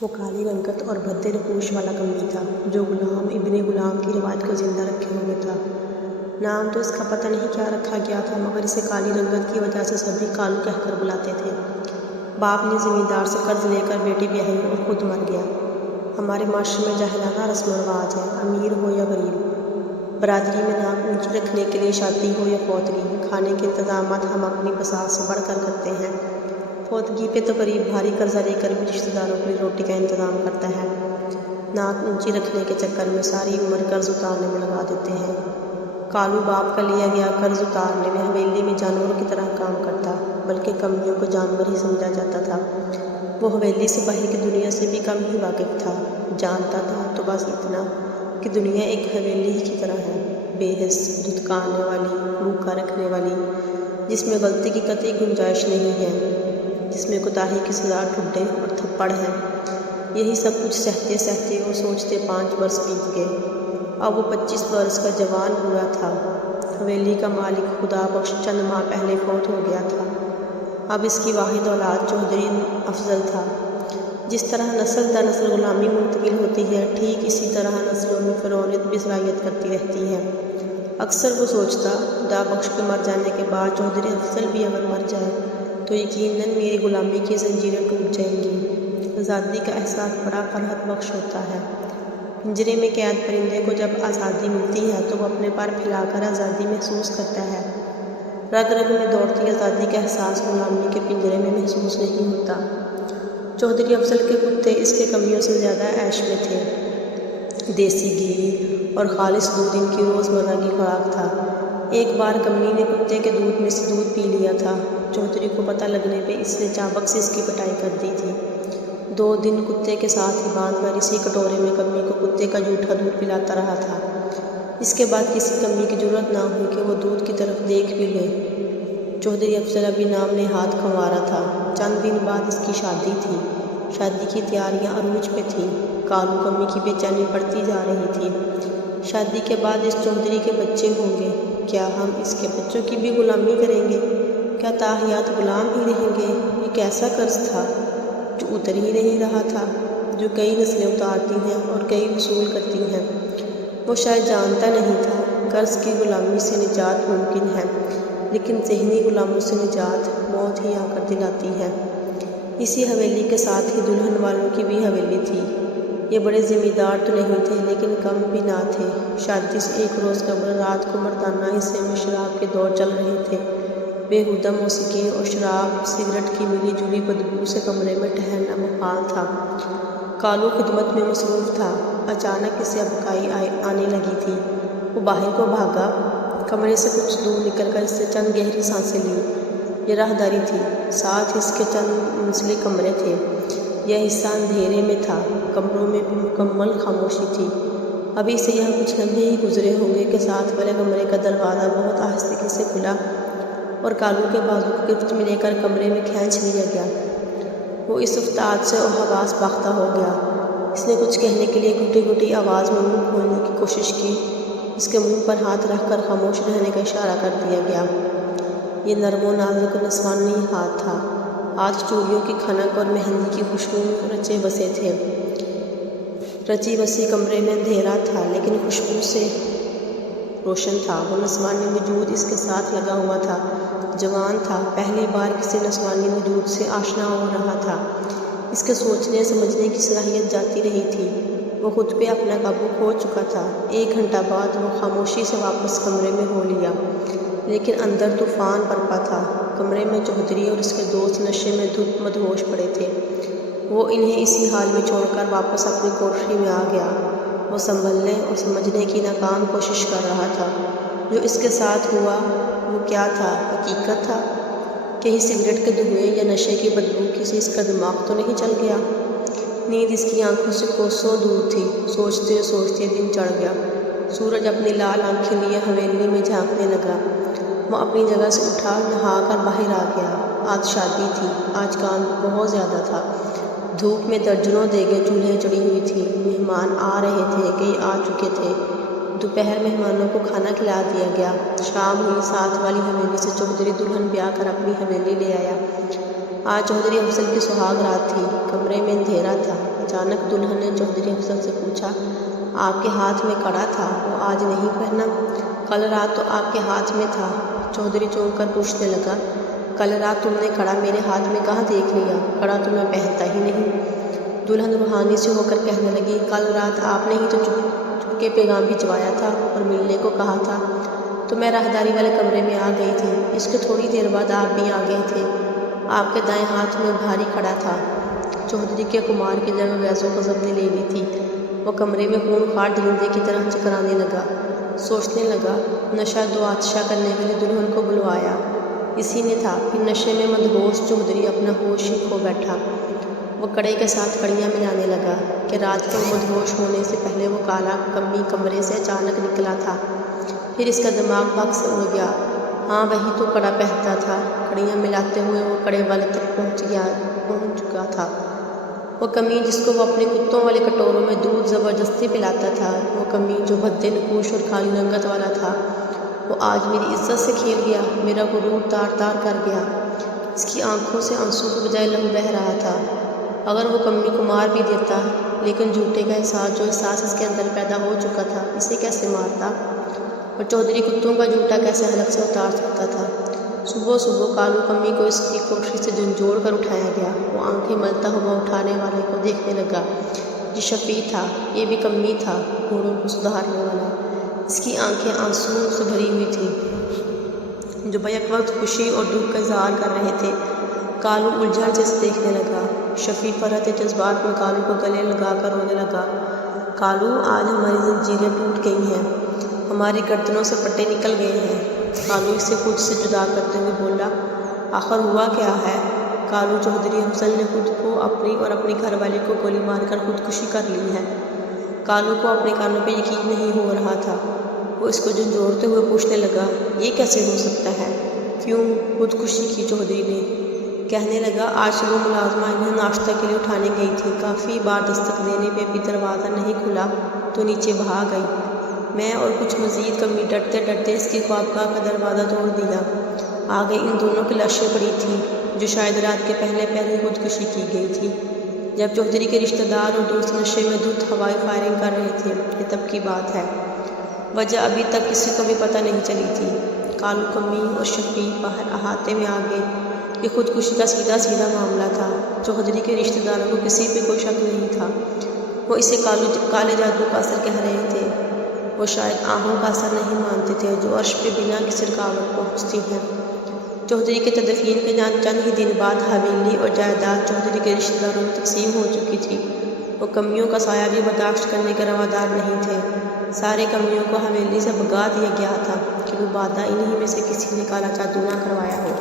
وہ کالی رنگت اور بھدے نقوش والا کمی تھا جو غلام ابن غلام کی روایت کو زندہ رکھے ہوئے تھا۔ نام تو اس کا پتہ نہیں کیا رکھا گیا تھا، مگر اسے کالی رنگت کی وجہ سے سبھی کالو کہہ کر بلاتے تھے۔ باپ نے زمیندار سے قرض لے کر بیٹی بیاہی اور خود مر گیا۔ ہمارے معاشرے میں جاہلانہ رسم و رواج ہے، امیر ہو یا غریب، برادری میں نام اونچی رکھنے کے لیے شادی ہو یا فوتگی، کھانے کے انتظامات ہم اپنی بساط سے بڑھ کر کرتے ہیں۔ فوتگی پہ تو غریب بھاری قرضہ لے کر بھی رشتہ داروں کے لیے روٹی کا انتظام کرتا ہے۔ ناک اونچی رکھنے کے چکر میں ساری عمر قرض اتارنے میں لگا دیتے ہیں۔ کالو باپ کا لیا گیا قرض اتارنے میں حویلی میں جانوروں کی طرح کام کرتا، بلکہ کمیوں کو جانور ہی سمجھا جاتا تھا۔ وہ حویلی سپاہی کی دنیا سے بھی کم ہی واقف تھا، جانتا تھا تو بس اتنا کہ دنیا ایک حویلی ہی کی طرح ہے، بے حس، دھتکانے والی، بھوکا رکھنے والی، جس میں غلطی کی قطعی گنجائش نہیں ہے، جس میں کوتاہی کی سزا ٹھڈے اور تھپڑ ہے۔ یہی سب کچھ سہتے سہتے اور سوچتے 5 برس بیت گئے۔ اب وہ 25 برس کا جوان بوڑھا تھا۔ حویلی کا مالک خدا بخش چند ماہ پہلے فوت ہو گیا تھا۔ اب اس کی واحد اولاد چودھری افضل تھا۔ جس طرح نسل در نسل غلامی منتقل ہوتی ہے، ٹھیک اسی طرح نسلوں میں فرعونیت بھی سرایت کرتی رہتی ہے۔ اکثر وہ سوچتا، خدا بخش کے مر جانے کے بعد چودھری افضل بھی اگر مر جائے تو یقیناً میری غلامی کی زنجیریں ٹوٹ جائیں گی۔ آزادی کا احساس بڑا فرحت بخش ہوتا ہے۔ پنجرے میں قید پرندے کو جب آزادی ملتی ہے تو وہ اپنے پر پھیلا کر آزادی محسوس کرتا ہے۔ رگ رگ میں دوڑتی آزادی کا احساس غلامی کے پنجرے میں محسوس نہیں ہوتا۔ چودھری افضل کے کتے اس کے کمیوں سے زیادہ عیش میں تھے۔ دیسی گھی اور خالص دودھ ان کی روزمرہ کی خوراک تھا۔ ایک بار کمی نے کتے کے دودھ میں سے دودھ پی لیا تھا۔ چودھری کو پتہ لگنے پہ اس نے چابک سے اس کی پٹائی کر دی تھی۔ 2 دن کتے کے ساتھ ہی باندھ کر اسی کٹورے میں کمی کو کتے کا جھوٹا دودھ پلاتا رہا تھا۔ اس کے بعد کسی کمی کی ضرورت نہ ہوئی کہ وہ دودھ کی طرف دیکھ بھی لے۔ چودھری افضل ابھی نام نہاد کنوارا تھا۔ چند دن بعد اس کی شادی تھی۔ شادی کی تیاریاں عروج پہ تھیں۔ کالو کمی کی بے چینی بڑھتی جا رہی تھی۔ شادی کے بعد اس چودھری کے بچے ہوں گے، کیا ہم اس کے بچوں کی بھی غلامی کریں گے؟ کیا تاحیات غلام ہی رہیں گے؟ یہ کیسا قرض تھا جو اتر ہی نہیں رہا تھا، جو کئی نسلیں اتارتی ہیں اور کئی وصول کرتی ہیں۔ وہ شاید جانتا نہیں تھا قرض کی غلامی سے نجات ممکن ہے، لیکن ذہنی غلاموں سے نجات موت ہی آ کر دلاتی ہے۔ اسی حویلی کے ساتھ ہی دلہن والوں کی بھی حویلی تھی۔ یہ بڑے ذمہ دار تو نہیں تھے، لیکن کم بھی نہ تھے۔ شادی سے ایک روز قبل رات کو مردانہ حصے میں شراب کے دور چل رہے تھے۔ بیہودہ موسیقی اور شراب سگریٹ کی ملی جلی بدبو سے کمرے میں ٹہلنا محال تھا۔ کالو خدمت میں مصروف تھا۔ اچانک اسے ابکائی آنے لگی تھی۔ وہ باہر کو بھاگا۔ کمرے سے کچھ دور نکل کر اس سے چند گہری سانسیں لیں۔ یہ راہداری تھی، ساتھ اس کے چند منسلک کمرے تھے۔ یہ حصہ اندھیرے میں تھا، کمروں میں بھی مکمل خاموشی تھی۔ ابھی سے یہاں کچھ لمحے ہی گزرے ہوں گے کہ ساتھ والے کمرے کا دروازہ بہت آہستگی سے کھلا اور کالو کے بازو کو گرفت میں لے کر کمرے میں کھینچ لیا گیا۔ وہ اس افتاد سے حواس باختہ ہو گیا۔ اس نے کچھ کہنے کے لیے گھٹی گھٹی آواز میں منہ کھولنے کی کوشش کی۔ اس کے منہ پر ہاتھ رکھ کر خاموش رہنے کا اشارہ کر دیا گیا۔ یہ نرم و نازک نسوانی ہاتھ تھا۔ ہاتھ چوڑیوں کی کھنک اور مہندی کی خوشبو میں رچے بسے تھے۔ رچی بسی کمرے میں اندھیرا تھا، لیکن خوشبو سے روشن تھا۔ وہ نسوانی وجود اس کے ساتھ لگا ہوا تھا۔ جوان تھا، پہلی بار کسی نسوانی وجود سے آشنا ہو رہا تھا۔ اس کے سوچنے سمجھنے کی صلاحیت جاتی رہی تھی۔ وہ خود پہ اپنا قابو کھو چکا تھا۔ 1 گھنٹہ بعد وہ خاموشی سے واپس کمرے میں ہو لیا، لیکن اندر طوفان برپا تھا۔ کمرے میں چودھری اور اس کے دوست نشے میں دھت مدہوش پڑے تھے۔ وہ انہیں اسی حال میں چھوڑ کر واپس اپنی کوٹری میں آ گیا۔ وہ سنبھلنے اور سمجھنے کی ناکام کوشش کر رہا تھا۔ جو اس کے ساتھ ہوا وہ کیا تھا؟ حقیقت تھا؟ کہیں سگریٹ کے دھوئیں یا نشے کی بدبو سے اس کا دماغ تو نہیں چل گیا؟ نیند اس کی آنکھوں سے کوسوں دور تھی۔ سوچتے سوچتے دن چڑھ گیا۔ سورج اپنی لال آنکھیں لیے حویلی میں جھانکنے لگا۔ وہ اپنی جگہ سے اٹھا، نہا کر باہر آ گیا۔ آج شادی تھی۔ آج کام بہت زیادہ تھا۔ دھوپ میں درجنوں دیگیں چولہے چڑھی ہوئی تھی۔ مہمان آ رہے تھے، کئی آ چکے تھے۔ دوپہر مہمانوں کو کھانا کھلا دیا گیا۔ شام ہوئی، ساتھ والی حویلی سے چودھری دلہن بیاہ کر اپنی حویلی لے آیا۔ آج چودھری افضل کی سہاگ رات تھی، کمرے میں اندھیرا تھا۔ اچانک دلہن نے چودھری افضل سے پوچھا، آپ کے ہاتھ میں کڑا تھا، وہ آج نہیں پہنا؟ کل رات تو آپ کے ہاتھ میں تھا۔ چودھری چونک کر پوچھنے لگا، کل رات تم نے کڑا میرے ہاتھ میں کہاں دیکھ لیا؟ کڑا تو میں پہنتا ہی نہیں۔ دلہن روحانی سے ہو کر کہنے لگی، کل رات آپ نے ہی تو چپکے پیغام بھجوایا تھا اور ملنے کو کہا تھا، تو میں راہداری والے کمرے میں آ گئی تھی۔ اس کے تھوڑی دیر بعد آپ بھی آ گئے تھے۔ آپ کے دائیں ہاتھ میں بھاری کڑا تھا۔ چودھری کے کمار کی جگہ غیظ و غضب نے لے لی تھی۔ وہ کمرے میں خون خوار درندے کی طرح چکرانے لگا۔ سوچنے لگا، نشہ دو آتشا کرنے کے لیے دلہن کو بلوایا اسی نے تھا۔ پھر نشے میں مدہوش چودھری اپنا ہوش ہی کھو بیٹھا۔ وہ کڑے کے ساتھ کڑیاں ملانے لگا کہ رات کو مدہوش ہونے سے پہلے وہ کالا کمی کمرے سے اچانک نکلا تھا۔ پھر اس کا دماغ بھگ سے اڑ گیا۔ ہاں وہی تو کڑا پہنتا تھا۔ کڑیاں ملاتے ہوئے وہ کڑے والے تک پہنچ چکا تھا۔ وہ کمی جس کو وہ اپنے کتوں والے کٹوروں میں دودھ زبردستی پلاتا تھا، وہ کمی جو بھدے نقوش اور کالی رنگت والا تھا، وہ آج میری عزت سے کھیل گیا، میرا غرور تار تار کر گیا۔ اس کی آنکھوں سے آنسو کی بجائے لہو بہہ رہا تھا۔ اگر وہ کمی کو مار بھی دیتا، لیکن جھوٹے کا احساس جو احساس اس کے اندر پیدا ہو چکا تھا، اسے کیسے مارتا؟ اور چودھری کتوں کا جھوٹا کیسے حلق سے اتار سکتا تھا؟ صبح صبح کالو کمی کو اس کی کوٹھی سے جھنجھوڑ کر اٹھایا گیا۔ وہ آنکھیں ملتا ہوا اٹھانے والے کو دیکھنے لگا۔ یہ شفیع تھا، یہ بھی کمی تھا، گھوڑوں کو سدھارنے والا۔ اس کی آنکھیں آنسوؤں سے بھری ہوئی تھیں جو بیک وقت خوشی اور دکھ کا اظہار کر رہے تھے۔ کالو الجھن سے دیکھنے لگا۔ شفیع فرحت جذبات میں کالو کو گلے لگا کر رونے لگا۔ کالو، آج ہماری زنجیریں ٹوٹ گئی ہیں، ہماری گردنوں سے پٹے نکل گئے ہیں۔ کالو اسے خود سے جدا کرتے ہوئے بولا، آخر ہوا کیا ہے؟ کالو، چودھری افضل نے خود کو اپنی اور اپنی گھر والی کو گولی مار کر خودکشی کر لی ہے۔ کالو کو اپنے کانوں پہ یقین نہیں ہو رہا تھا۔ وہ اس کو جھنجھوڑتے ہوئے پوچھنے لگا، یہ کیسے ہو سکتا ہے؟ کیوں خودکشی کی چودھری نے؟ کہنے لگا، آج صبح ملازمہ انہیں ناشتہ کے لیے اٹھانے گئی تھی، کافی بار دستک دینے پہ بھی دروازہ نہیں کھلا تو نیچے بھاگ گئی۔ میں اور کچھ مزید کمی ڈرتے ڈرتے اس کی خوابگاہ کا دروازہ توڑ دیا۔ آگے ان دونوں کی لاشیں پڑی تھیں جو شاید رات کے پہلے پہر ہی خودکشی کی گئی تھی، جب چودھری کے رشتہ دار اور دوست نشے میں دھت ہوائی فائرنگ کر رہے تھے۔ یہ تب کی بات ہے، وجہ ابھی تک کسی کو بھی پتہ نہیں چلی تھی۔ کالو، کمی اور شفیع باہر احاطے میں آ گئے۔ یہ خودکشی کا سیدھا سیدھا معاملہ تھا۔ چودھری کے رشتہ داروں کو کسی پہ کوئی شک نہیں تھا۔ وہ اسے کالے جادو کا اثر کہہ رہے تھے۔ وہ شاید آہوں کا اثر نہیں مانتے تھے جو عرش پہ بنا کسی رکاوٹ پہنچتی ہیں۔ چودھری کے تدفین کے چند ہی دن بعد حویلی اور جائیداد چودھری کے رشتہ داروں میں تقسیم ہو چکی تھی۔ وہ کمیوں کا سایہ بھی برداشت کرنے کے روادار نہیں تھے۔ سارے کمیوں کو حویلی سے بھگا دیا گیا تھا کہ مبادا انہی میں سے کسی نے کالا جادو نہ کروایا ہو۔